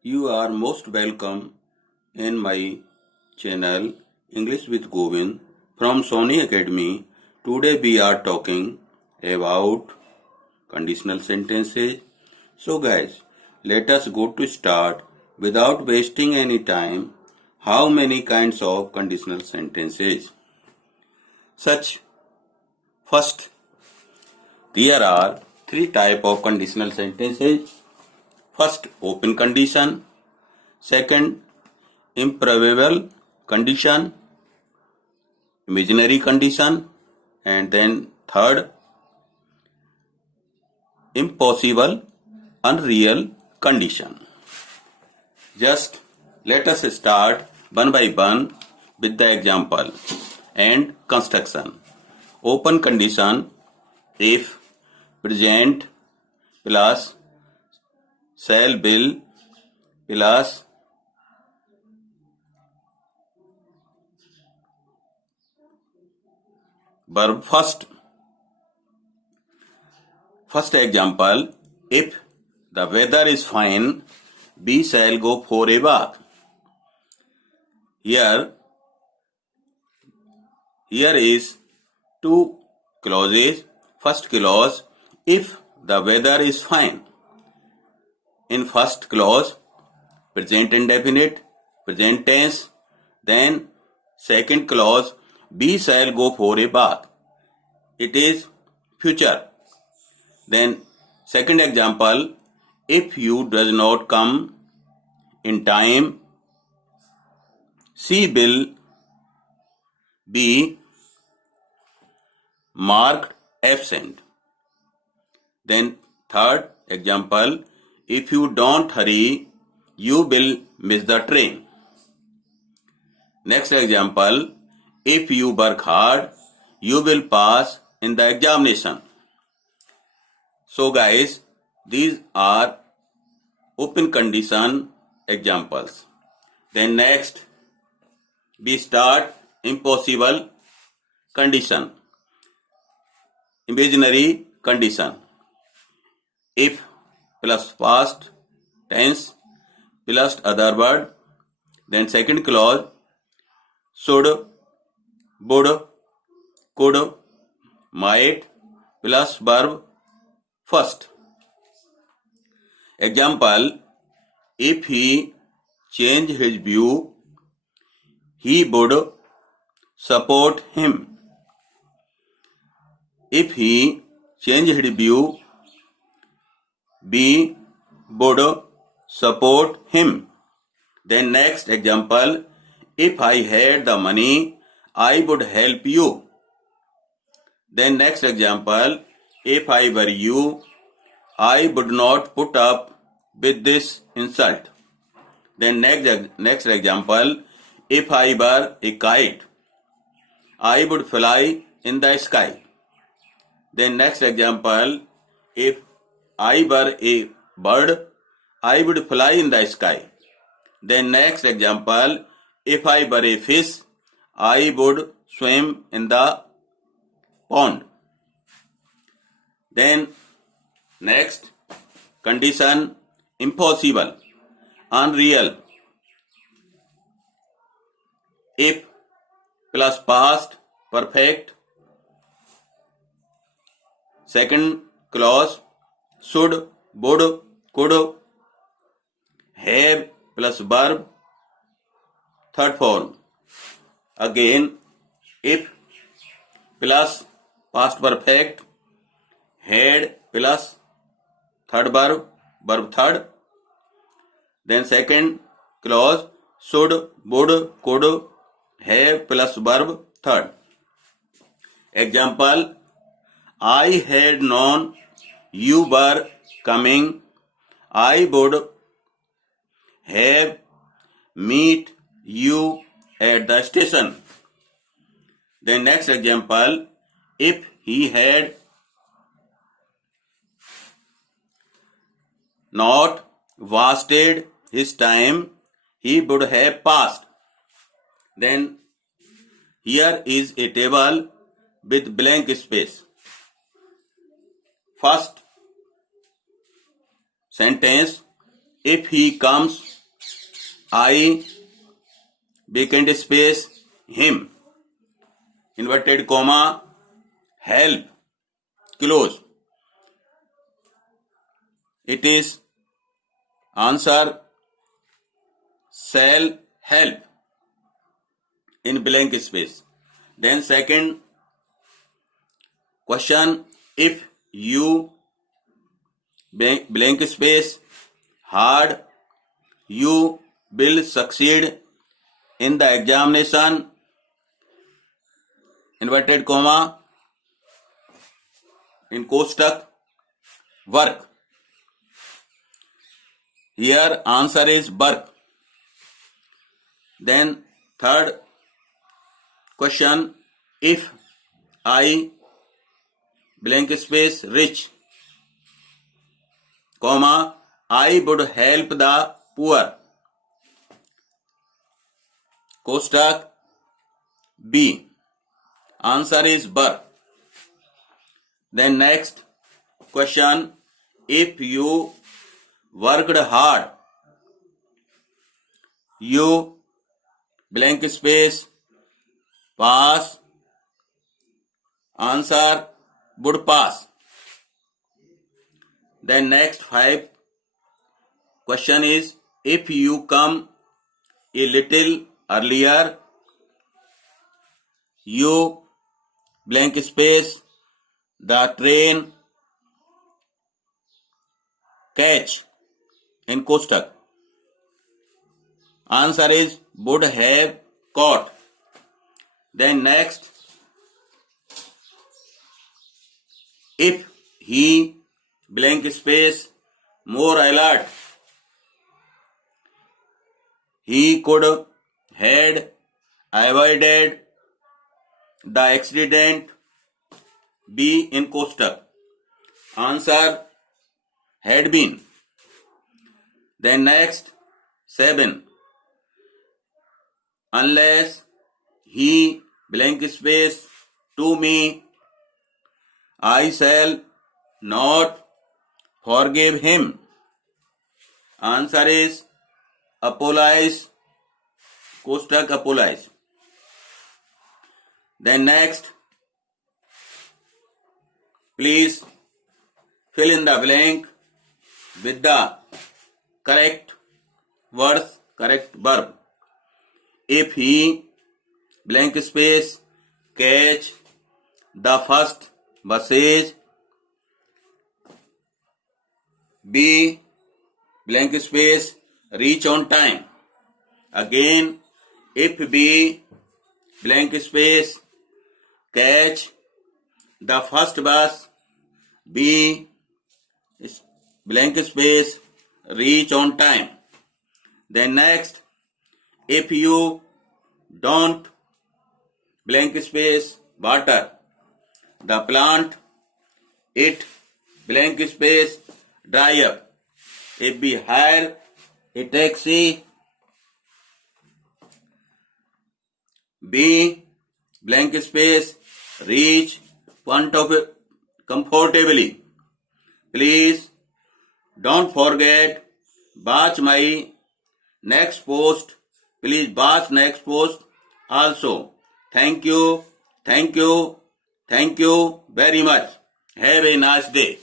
You are most welcome in my channel English with Govind from Sony Academy. Today we are talking about conditional sentences. So guys, let us go to start without wasting any time. How many kinds of conditional sentences? First, there are three types of conditional sentences. First, open condition. Second, improbable condition, imaginary condition, and then third, impossible, unreal condition. Just let us start one by one with the example and construction. Open condition: if present plus shall will plus verb first. First example, if the weather is fine, we shall go for a walk. Here is two clauses. First clause, if the weather is fine. In first clause, present indefinite, present tense. Then second clause, we shall go for a walk. It is future. Then second example, if you does not come in time, she will be marked absent. Then third example, if you don't hurry, you will miss the train. Next example, if you work hard, you will pass in the examination. So guys, these are open condition examples. Then next, we start impossible condition, imaginary condition. If plus past tense plus other word, then second clause, should, would, could, might plus verb first. Example, if he change his view, he would support him. If he change his view, we would support him. Then next example, if I had the money, I would help you. Then next example, if I were you, I would not put up with this insult. Then next example, if I were a kite, I would fly in the sky. Then next example, if I were a bird, I would fly in the sky. Then next example, if I were a fish, I would swim in the pond. Then next condition, impossible, unreal. If plus past perfect. Second clause, should, would, could. Have plus verb, third form. Again, if plus past perfect, had plus third verb, verb third. Then second clause, should, would, could, have plus verb third. Example, I had known you were coming, I would have meet you at the station. Then next example, if he had not wasted his time, he would have passed. Then here is a table with blank space. First sentence, if he comes I vacant space him, inverted comma, help, close. It is answer shall help in blank space. Then second question, if you blank space hard, you will succeed in the examination, inverted comma, in कोष्टक work. Here answer is work. Then third question, if I blank space rich, comma, I would help the poor, कोष्टक B. Answer is work. Then next question, if you worked hard, you blank space pass, answer would pass. Then next 5 question is, if you come a little earlier, you blank space the train catch, in कोष्टक. Answer is would have caught. Then next, if he blank space more alert, he could had avoided the accident, B in कोष्टक. Answer had been. Then next 7, unless he blank space to me, I shall not forgive him. Answer is apologize, कोष्टक apologize. Then next, please fill in the blank with the correct words, correct verb. If he blank space catch the first buses, B blank space reach on time. Again, if B blank space catch the first bus, B blank space reach on time. Then next, if you don't blank space water the plant, it blank space dry up. If we hire a taxi, B blank space reach comfortably. Please don't forget watch my next post. Please watch next post also. Thank you very much. Have a nice day.